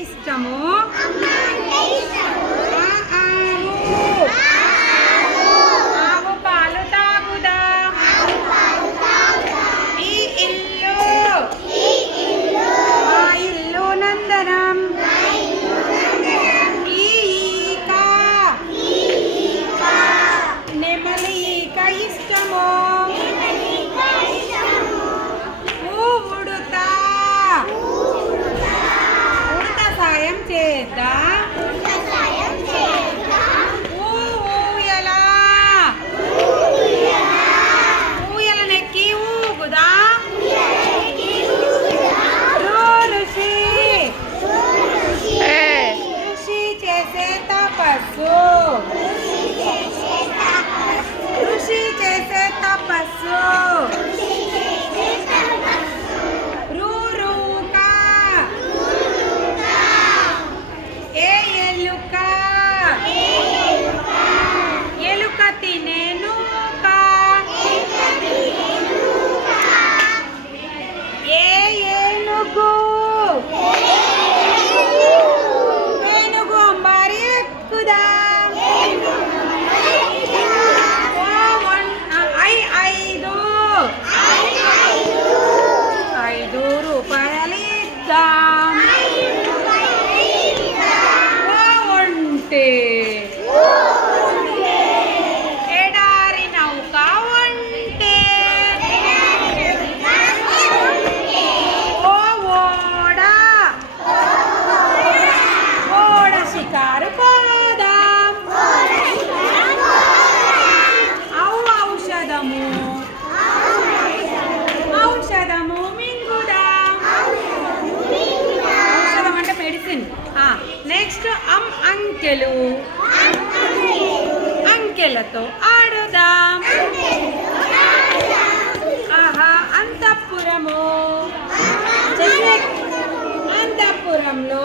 ఇష్టము? ఆవు పాలు తాగుదా? ఈ ఇల్లు మా ఇల్లు నందనం. ఈ ఈక నెమలి ఈక ఇష్టము. ఉడతా సాయం చేద్దా? ఊయలనెక్కి ఊగుదా? ఋషి చేసే తపస్సు. ఋషి చేసే తపస్సు. రూరుకా ఏ ఎలుక? ఎలుక తినేనుక. ఏ ఏనుగు? ఏనుగు అంబారి ఎక్కుదా? ఐదు రూపాయలిద్దాం. ఒంటె ఎడారి నౌక ఒంటె. ఓడ షికారు పోదాం. ఔషధము మింగుదాం. ఔషధం అంటే మెడిసిన్. నెక్స్ట్ అంకెలు. అంకెలతో ఆడుదాం. అంతఃపురము. అంతఃపురంలో